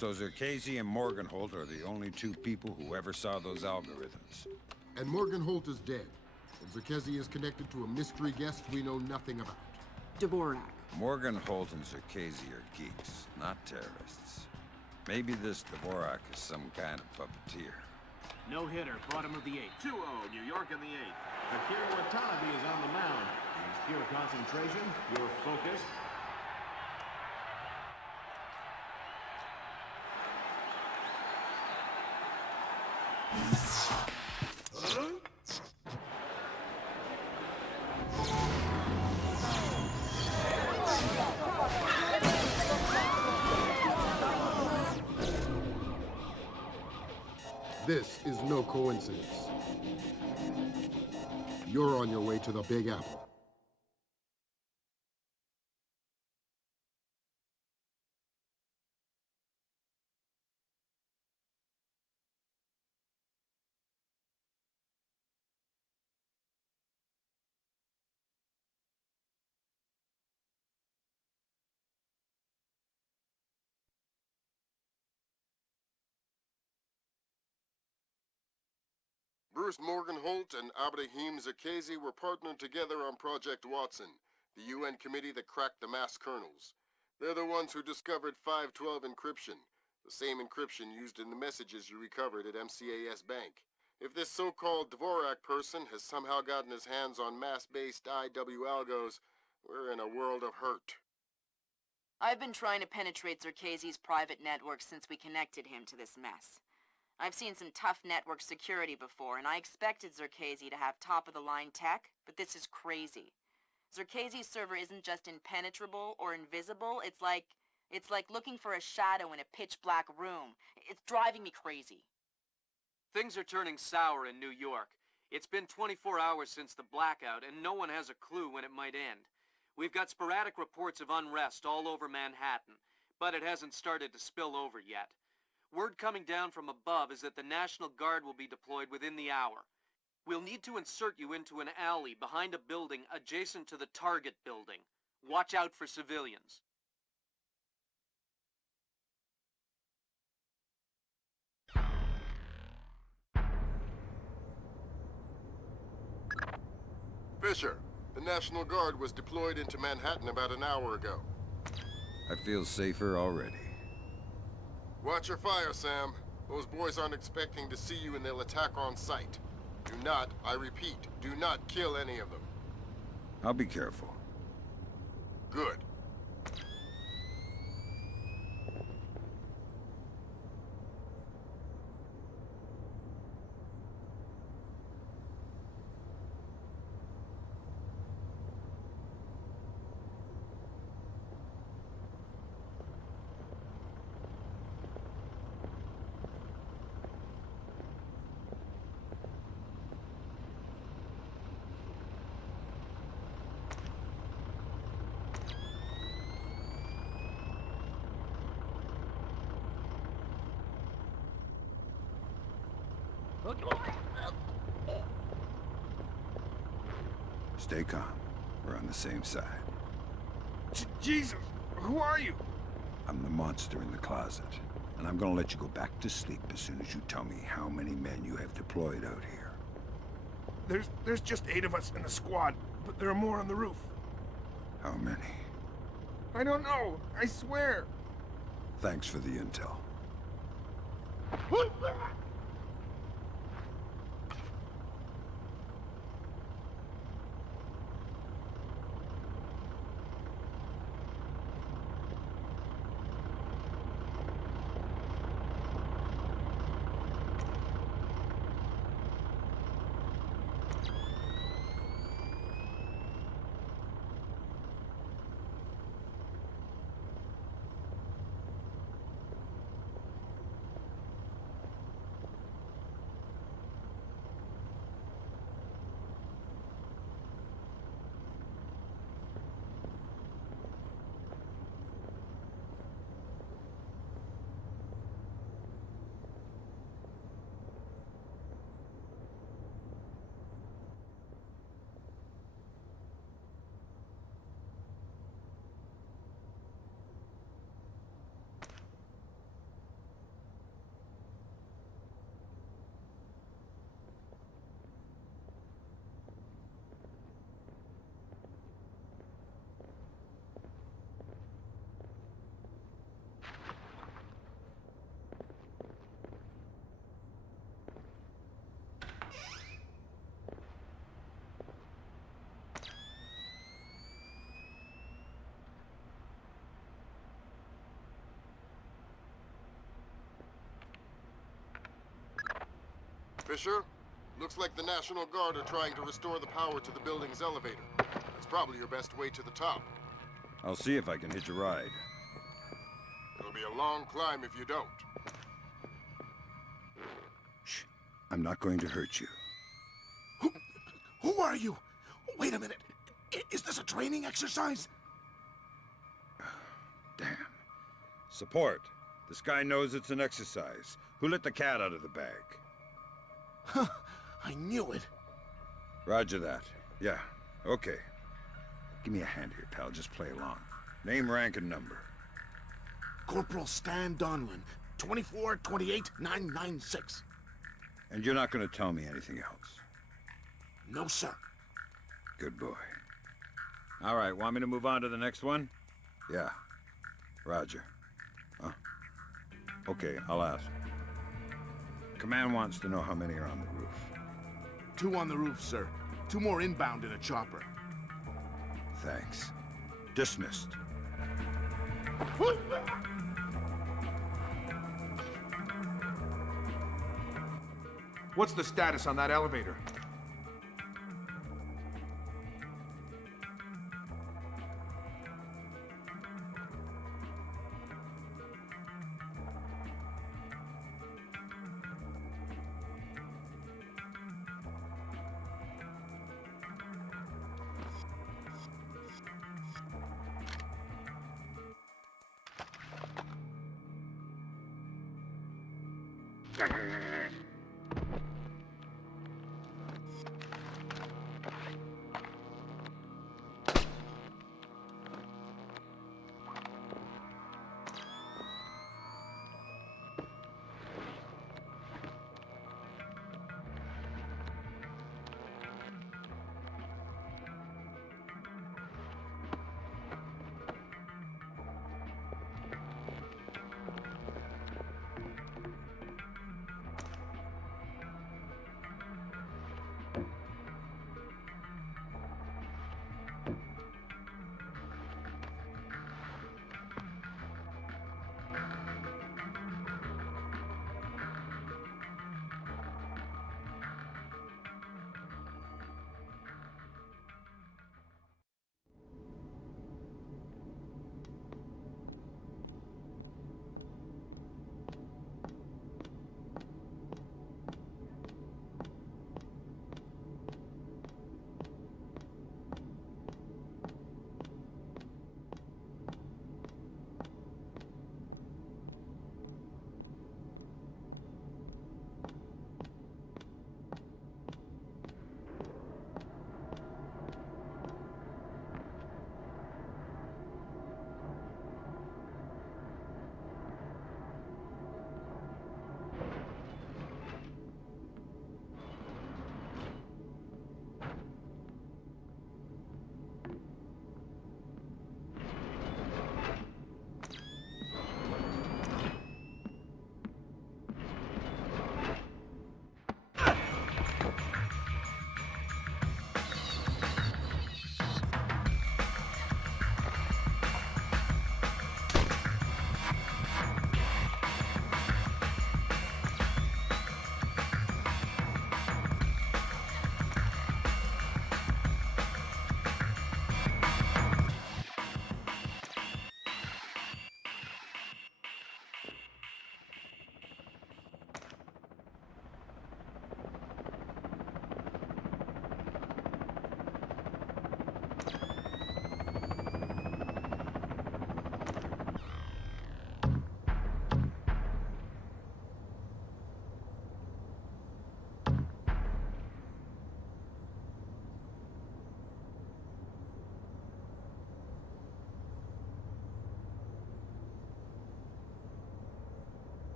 So Zerkasi and Morgenholt are the only two people who ever saw those algorithms. And Morgenholt is dead. And Zerkasi is connected to a mystery guest we know nothing about. Dvorak. Morgenholt and Zerkasi are geeks, not terrorists. Maybe this Dvorak is some kind of puppeteer. No hitter, bottom of the eighth. 2-0, New York in the eighth. Akira Watanabe is on the mound. He's pure concentration, pure focus. This is no coincidence. You're on your way to the Big Apple. Bruce Morgenholt and Abraham Zerkasi were partnered together on Project Watson, the UN committee that cracked the mass kernels. They're the ones who discovered 512 encryption, the same encryption used in the messages you recovered at MCAS Bank. If this so-called Dvorak person has somehow gotten his hands on mass-based IW algos, we're in a world of hurt. I've been trying to penetrate Zerkasi's private network since we connected him to this mess. I've seen some tough network security before, and I expected Zerkasi to have top-of-the-line tech, but this is crazy. Zerkasi's server isn't just impenetrable or invisible, it's like looking for a shadow in a pitch-black room. It's driving me crazy. Things are turning sour in New York. It's been 24 hours since the blackout, and no one has a clue when it might end. We've got sporadic reports of unrest all over Manhattan, but it hasn't started to spill over yet. Word coming down from above is that the National Guard will be deployed within the hour. We'll need to insert you into an alley behind a building adjacent to the target building. Watch out for civilians. Fisher, the National Guard was deployed into Manhattan about an hour ago. I feel safer already. Watch your fire, Sam. Those boys aren't expecting to see you and they'll attack on sight. Do not, I repeat, do not kill any of them. I'll be careful. Good. Stay calm. We're on the same side. Jesus! Who are you? I'm the monster in the closet. And I'm gonna let you go back to sleep as soon as you tell me how many men you have deployed out here. There's just 8 of us in the squad, but there are more on the roof. How many? I don't know, I swear. Thanks for the intel. Fisher, looks like the National Guard are trying to restore the power to the building's elevator. That's probably your best way to the top. I'll see if I can hitch a ride. It'll be a long climb if you don't. Shh. I'm not going to hurt you. Who are you? Wait a minute. Is this a training exercise? Damn. Support. This guy knows it's an exercise. Who let the cat out of the bag? Huh. I knew it. Roger that. Yeah. Okay. Give me a hand here, pal. Just play along. Name, rank, and number. Corporal Stan Donlin, 24-28-996. And you're not going to tell me anything else? No, sir. Good boy. All right, want me to move on to the next one? Yeah. Roger. Huh? Okay, I'll ask. Command wants to know how many are on the roof. 2 on the roof, sir. 2 more inbound in a chopper. Thanks. Dismissed. What's the status on that elevator?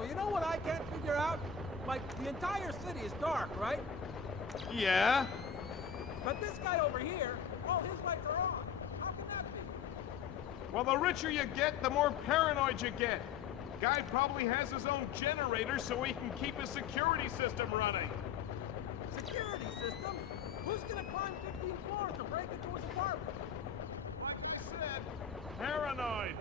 So you know what I can't figure out? Like, the entire city is dark, right? Yeah? But this guy over here, all his lights are on. How can that be? Well, the richer you get, the more paranoid you get. Guy probably has his own generator so he can keep his security system running. Security system? Who's gonna climb 15 floors to break into his apartment? Like I said, paranoid.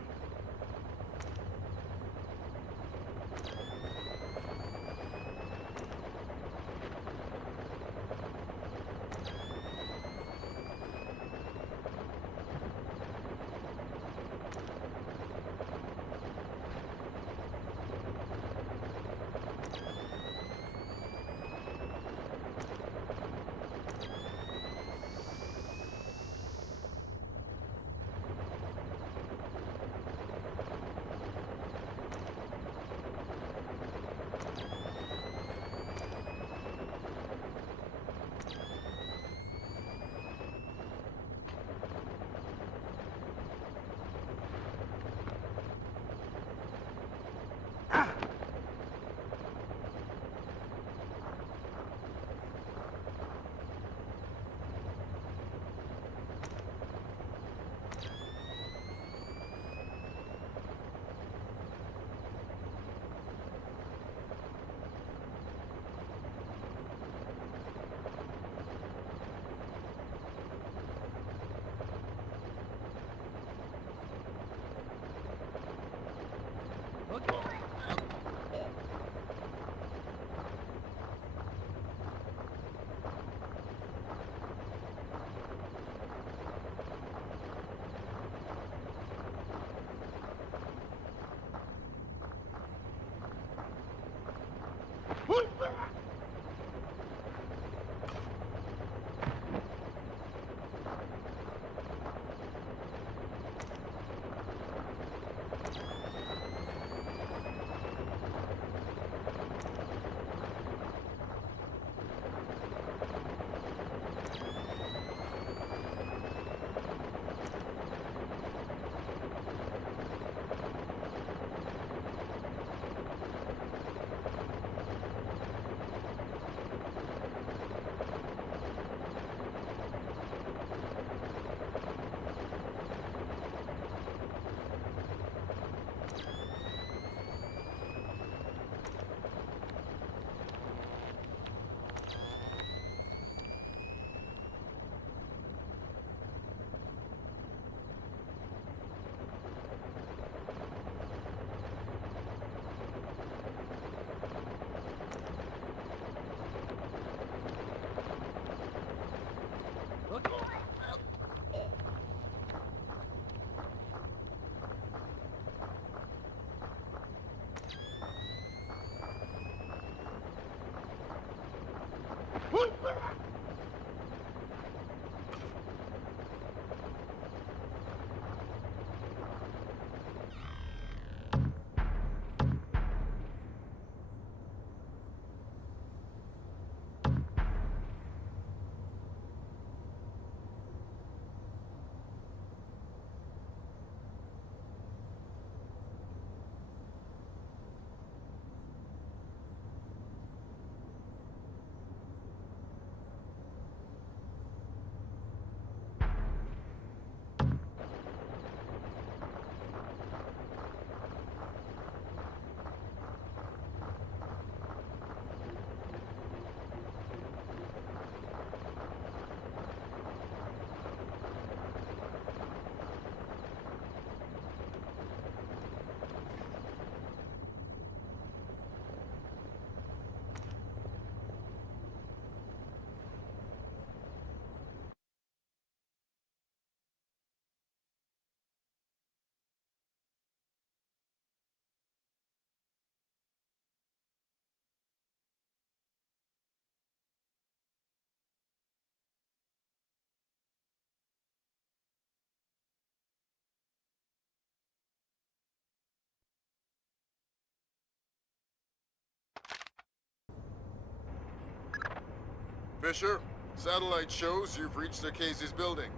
Fisher, satellite shows you've reached Casey's building.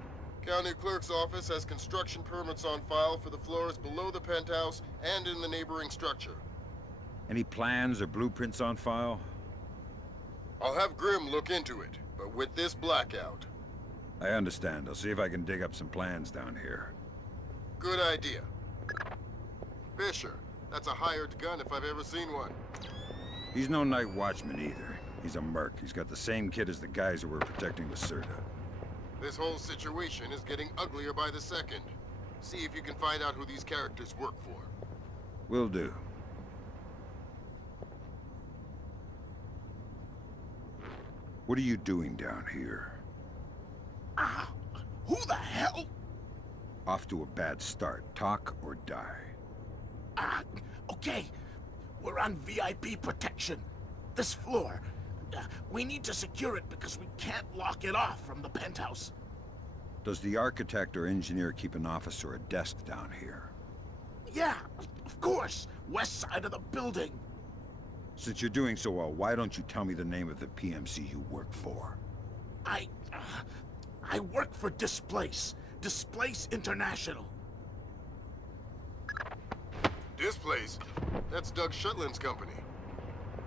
County Clerk's office has construction permits on file for the floors below the penthouse and in the neighboring structure. Any plans or blueprints on file? I'll have Grim look into it, but with this blackout. I understand. I'll see if I can dig up some plans down here. Good idea. Fisher, that's a hired gun if I've ever seen one. He's no night watchman either. He's a merc. He's got the same kit as the guys who were protecting the Serta. This whole situation is getting uglier by the second. See if you can find out who these characters work for. Will do. What are you doing down here? Who the hell? Off to a bad start. Talk or die. Okay. We're on VIP protection. This floor. We need to secure it because we can't lock it off from the penthouse. Does the architect or engineer keep an office or a desk down here? Yeah, of course. West side of the building. Since you're doing so well, why don't you tell me the name of the PMC you work for? I work for Displace. Displace International. Displace? That's Doug Shetland's company.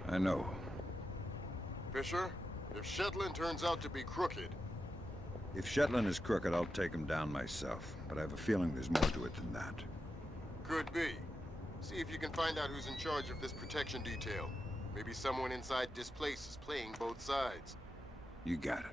I know. Fisher, if Shetland turns out to be crooked... If Shetland is crooked, I'll take him down myself. But I have a feeling there's more to it than that. Could be. See if you can find out who's in charge of this protection detail. Maybe someone inside Displace is playing both sides. You got it.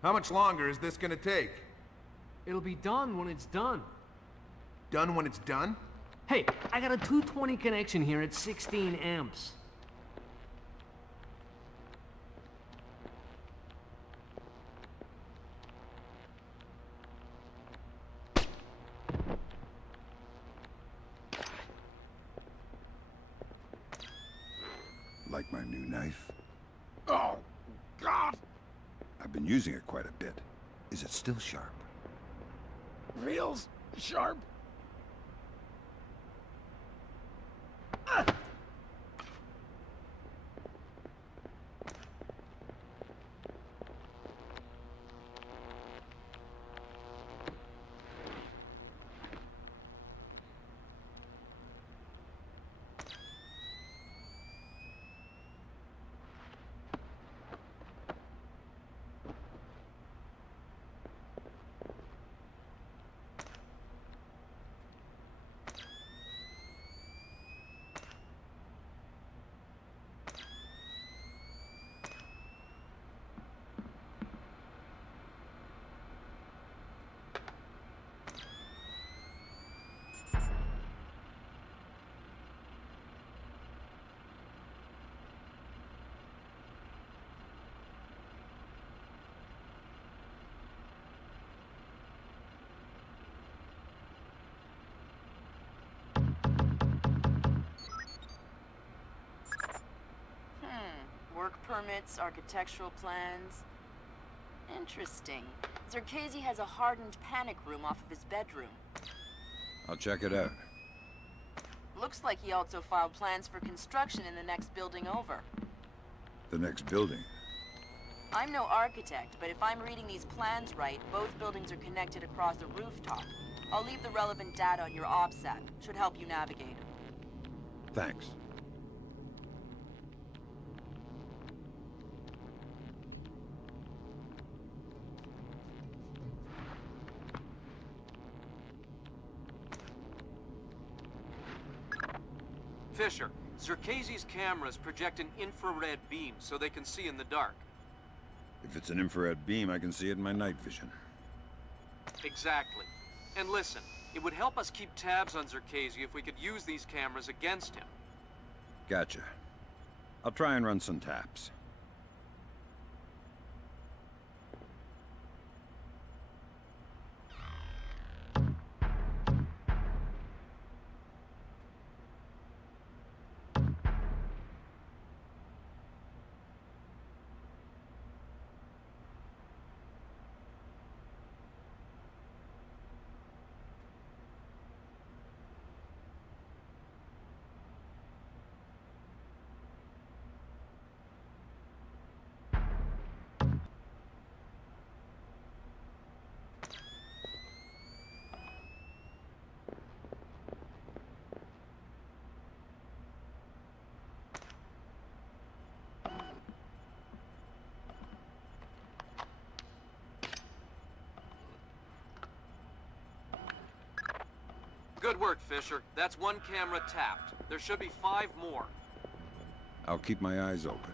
How much longer is this gonna take? It'll be done when it's done. Done when it's done? Hey, I got a 220 connection here at 16 amps. Like my new knife? Oh, God! I've been using it quite a bit. Is it still sharp? Real sharp. Work permits, architectural plans. Interesting. Zerkezi has a hardened panic room off of his bedroom. I'll check it out. Looks like he also filed plans for construction in the next building over. The next building? I'm no architect, but if I'm reading these plans right, both buildings are connected across a rooftop. I'll leave the relevant data on your OBSAT. Should help you navigate. Thanks. Fisher, Zerkezi's cameras project an infrared beam so they can see in the dark. If it's an infrared beam, I can see it in my night vision. Exactly. And listen, it would help us keep tabs on Zerkezi if we could use these cameras against him. Gotcha. I'll try and run some taps. Good work, Fisher. That's one camera tapped. There should be 5 more. I'll keep my eyes open.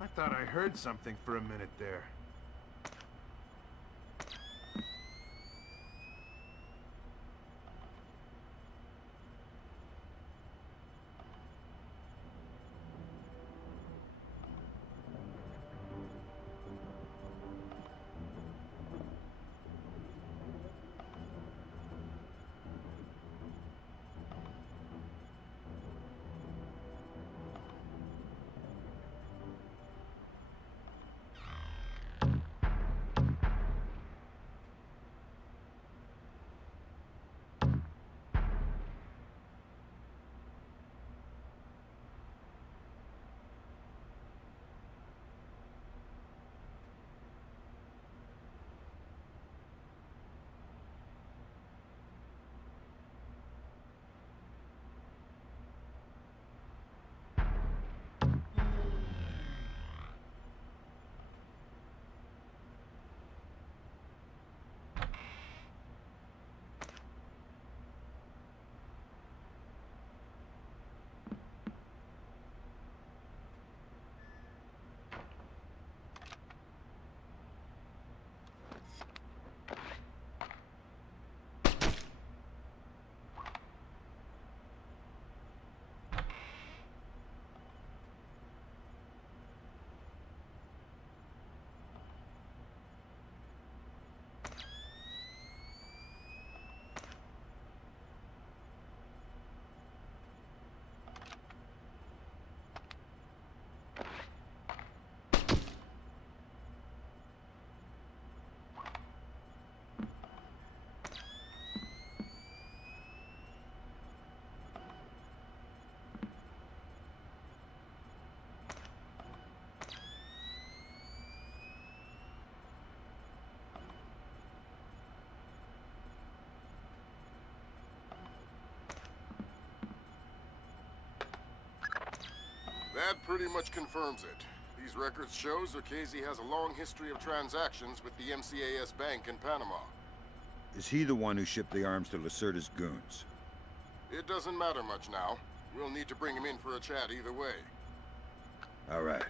I thought I heard something for a minute there. That pretty much confirms it. These records show Zerkezi has a long history of transactions with the MCAS Bank in Panama. Is he the one who shipped the arms to Lacerda's goons? It doesn't matter much now. We'll need to bring him in for a chat either way. All right.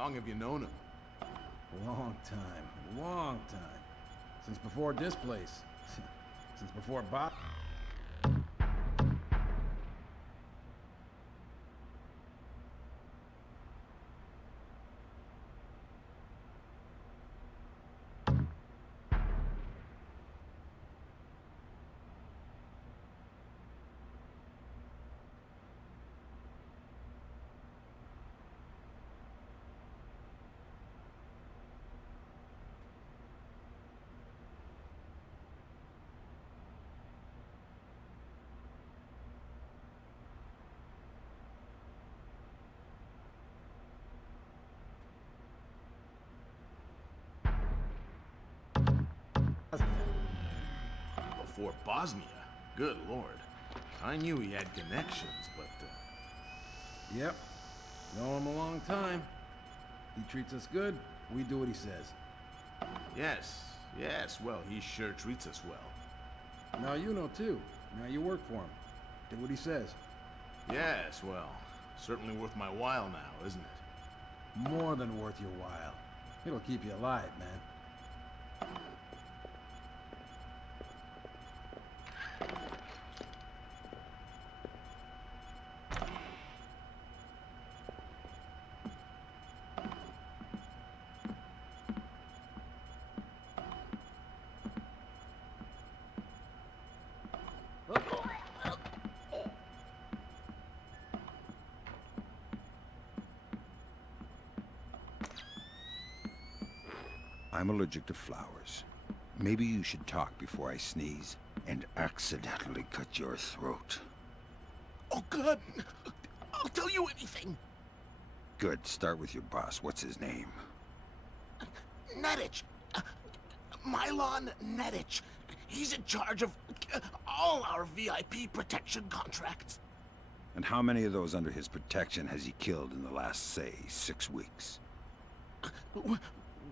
long have you known him? Long time. Long time. Since before this place. Since before Bob... Before Bosnia? Good lord. I knew he had connections, but, Yep. Know him a long time. He treats us good, we do what he says. Yes, well, he sure treats us well. Now you know too. Now you work for him. Do what he says. Yes, well, certainly worth my while now, isn't it? More than worth your while. It'll keep you alive, man. I'm allergic to flowers. Maybe you should talk before I sneeze and accidentally cut your throat. Oh, God. I'll tell you anything. Good. Start with your boss. What's his name? Nedich. Mylon Nedich. He's in charge of all our VIP protection contracts. And how many of those under his protection has he killed in the last, say, 6 weeks?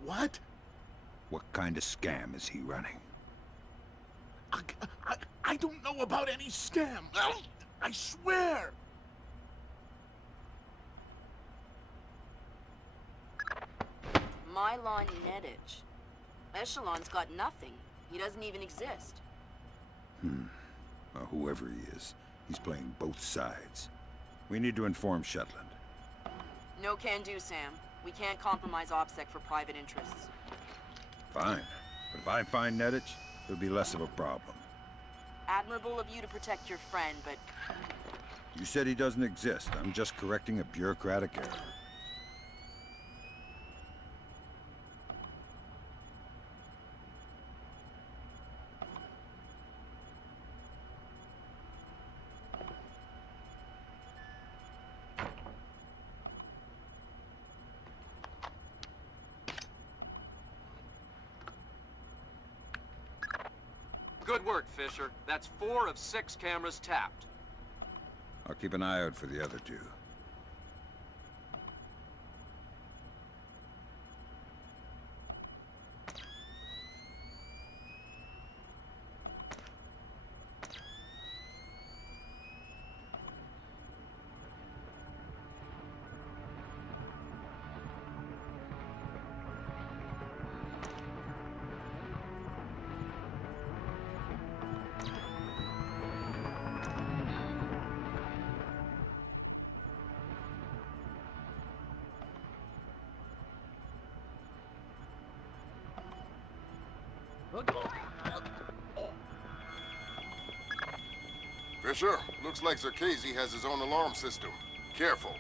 What? What kind of scam is he running? I don't know about any scam. I swear. Mylon Nedich. Echelon's got nothing. He doesn't even exist. Well, whoever he is, he's playing both sides. We need to inform Shetland. No can do, Sam. We can't compromise OPSEC for private interests. Fine. But if I find Nedich, it'll be less of a problem. Admirable of you to protect your friend, but... You said he doesn't exist. I'm just correcting a bureaucratic error. Good work, Fisher. That's 4 of 6 cameras tapped. I'll keep an eye out for the other 2. Fisher, looks like Zerkezi has his own alarm system. Careful.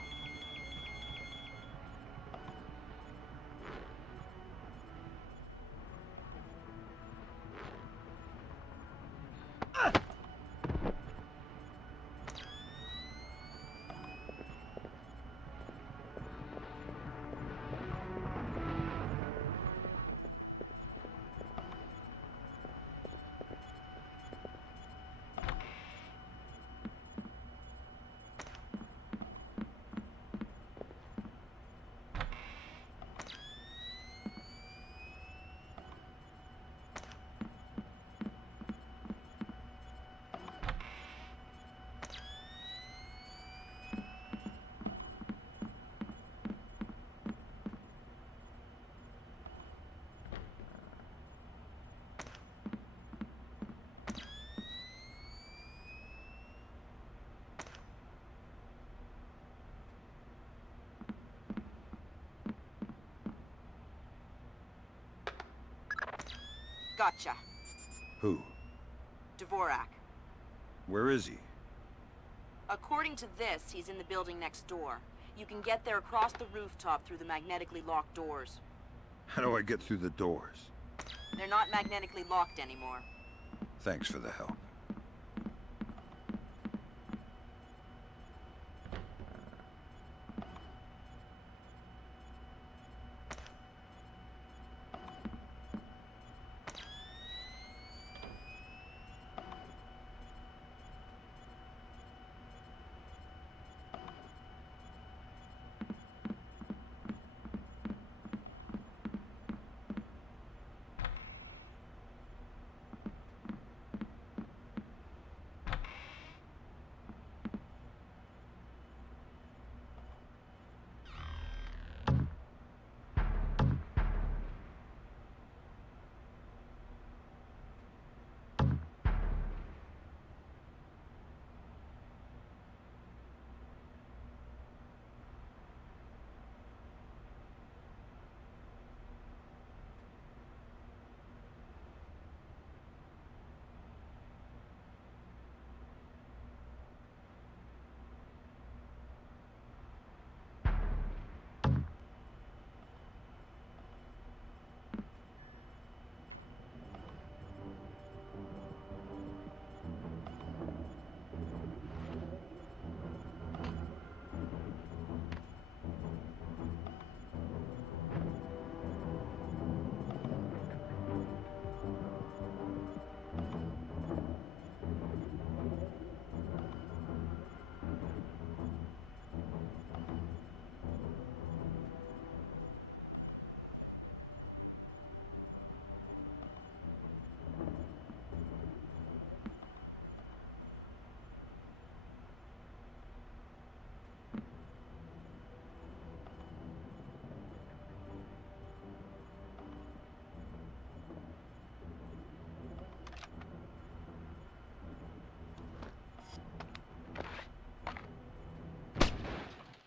Gotcha. Who? Dvorak. Where is he? According to this, he's in the building next door. You can get there across the rooftop through the magnetically locked doors. How do I get through the doors? They're not magnetically locked anymore. Thanks for the help.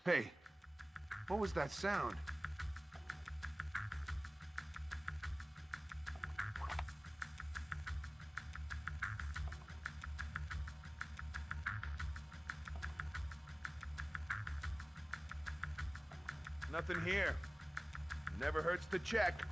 Hey, what was that sound? Nothing here. Never hurts to check.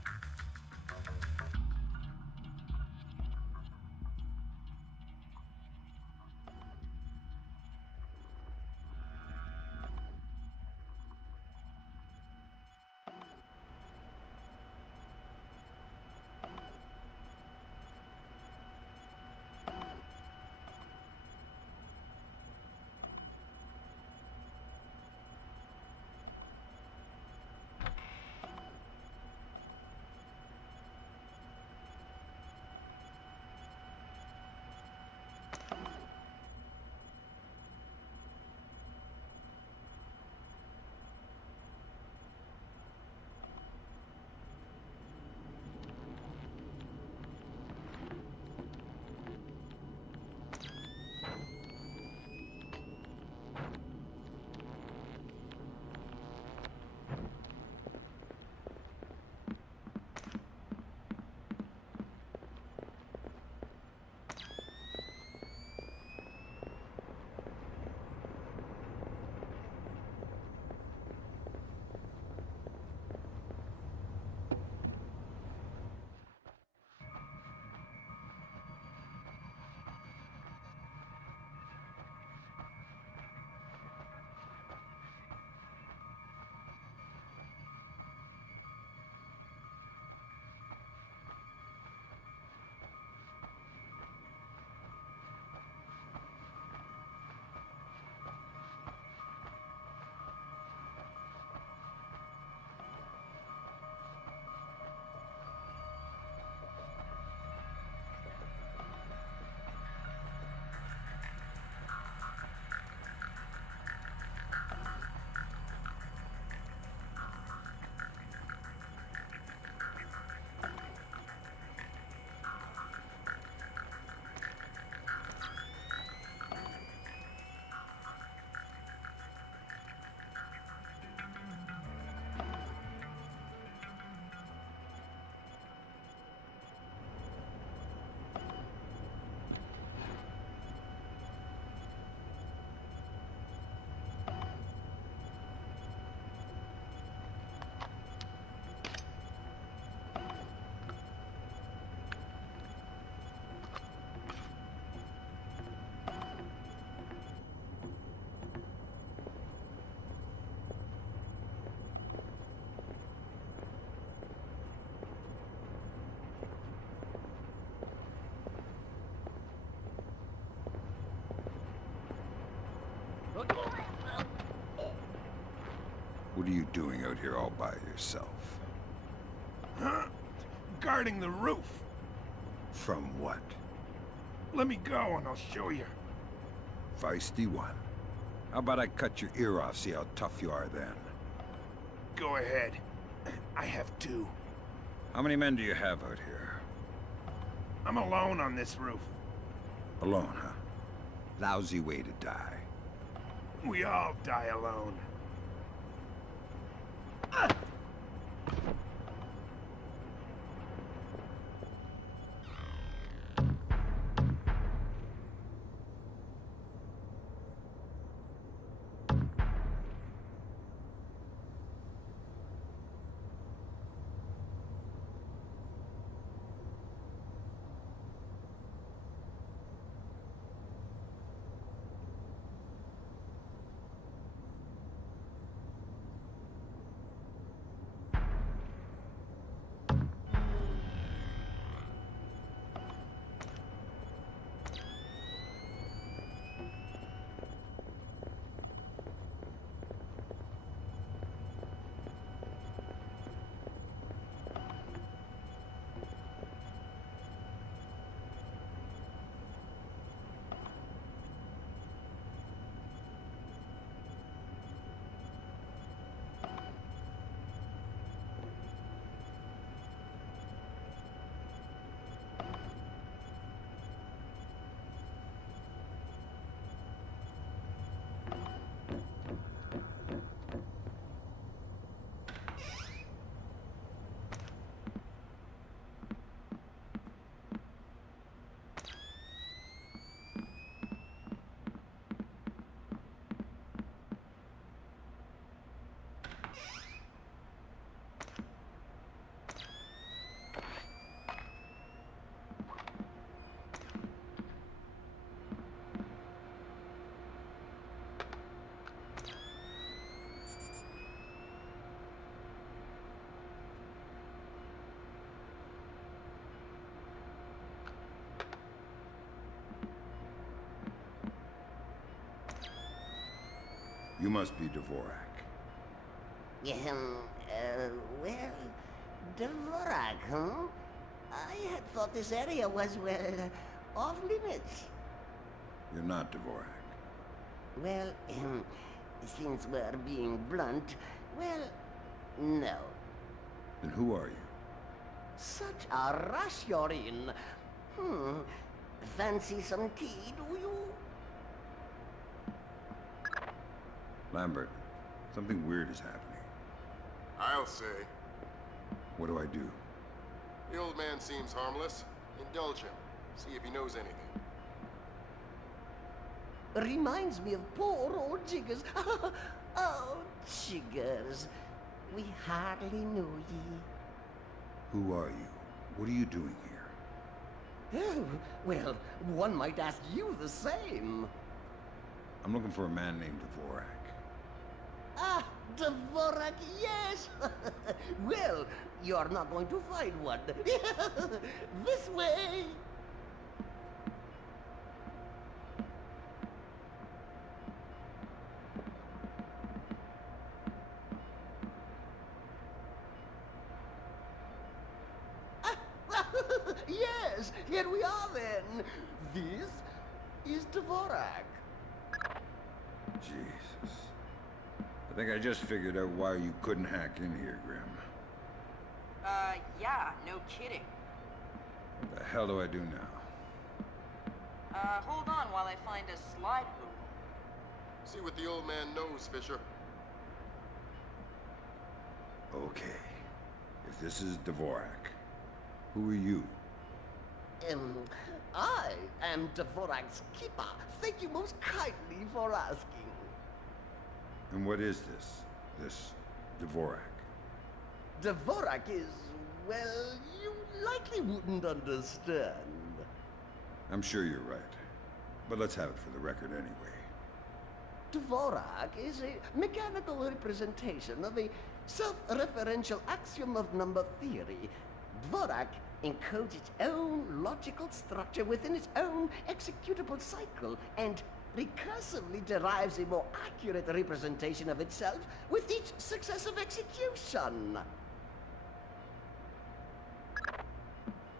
What are you doing out here all by yourself? Huh? Guarding the roof. From what? Let me go and I'll show you. Feisty one. How about I cut your ear off, see how tough you are then? Go ahead. I have two. How many men do you have out here? I'm alone on this roof. Alone, huh? Lousy way to die. We all die alone. You must be Dvorak. Well, Dvorak, huh? I had thought this area was, well, off limits. You're not Dvorak. Well, since we're being blunt, well, no. Then who are you? Such a rush you're in. Fancy some tea, do you? Lambert, something weird is happening. I'll say. What do I do? The old man seems harmless. Indulge him. See if he knows anything. Reminds me of poor old Jiggers. Oh, Jiggers. We hardly knew ye. Who are you? What are you doing here? Oh, well, one might ask you the same. I'm looking for a man named Dvorak. Ah, Dvorak, yes! Well, you're not going to find one. This way! Yes, here we are then. This is Dvorak. Jesus. I think I just figured out why you couldn't hack in here, Grim. Yeah, no kidding. What the hell do I do now? Hold on while I find a slide rule. See what the old man knows, Fisher. Okay. If this is Dvorak, who are you? I am Dvorak's keeper. Thank you most kindly for asking. And what is this? This Dvorak? Dvorak is, well, you likely wouldn't understand. I'm sure you're right. But let's have it for the record anyway. Dvorak is a mechanical representation of a self-referential axiom of number theory. Dvorak encodes its own logical structure within its own executable cycle, and recursively derives a more accurate representation of itself with each successive execution.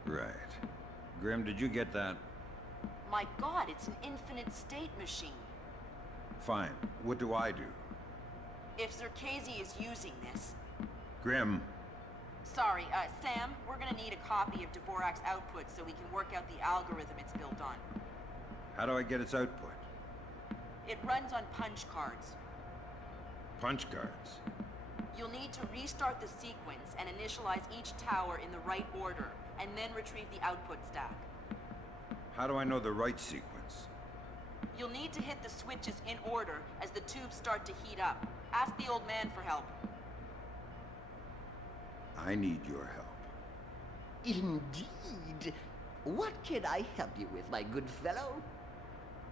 Right. Grim, did you get that? My God, it's an infinite state machine. Fine. What do I do? If Zerkazy is using this... Grim. Sorry, Sam, we're gonna need a copy of Dvorak's output so we can work out the algorithm it's built on. How do I get its output? It runs on punch cards. Punch cards. You'll need to restart the sequence and initialize each tower in the right order, and then retrieve the output stack. How do I know the right sequence? You'll need to hit the switches in order as the tubes start to heat up. Ask the old man for help. I need your help. Indeed. What can I help you with, my good fellow?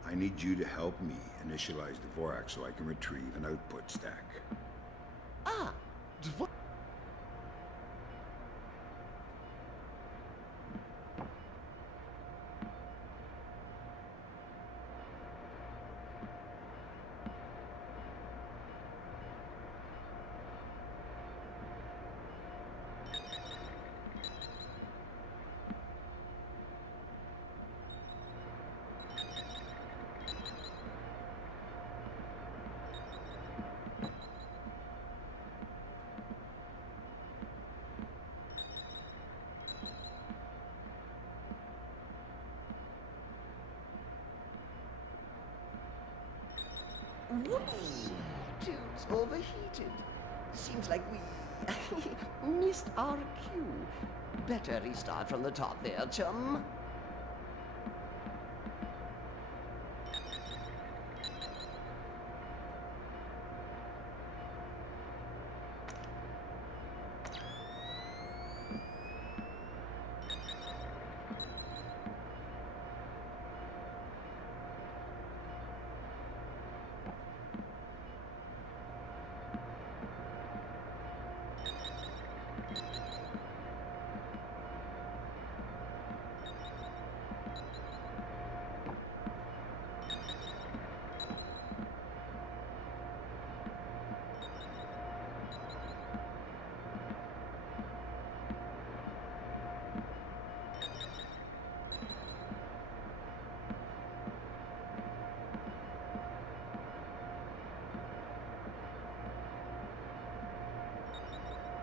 I need you to help me initialize Dvorak so I can retrieve an output stack. Ah, Dvorak. Whoops! Tube's overheated. Seems like we missed our cue. Better restart from the top there, chum.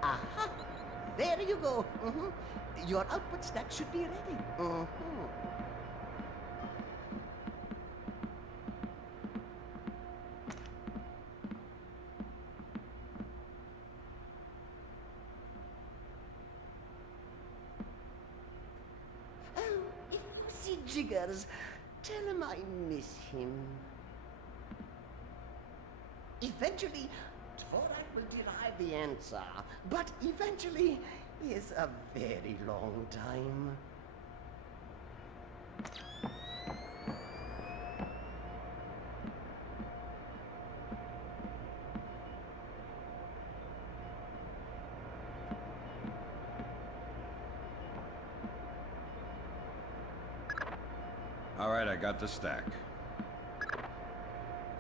Aha! There you go. Your output stack should be ready. Oh, if you see Jiggers, tell him I miss him. Eventually, Dvorak will derive the answer, but eventually is a very long time. All right, I got the stack.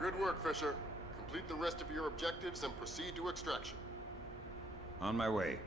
Good work, Fisher. Complete the rest of your objectives and proceed to extraction. On my way.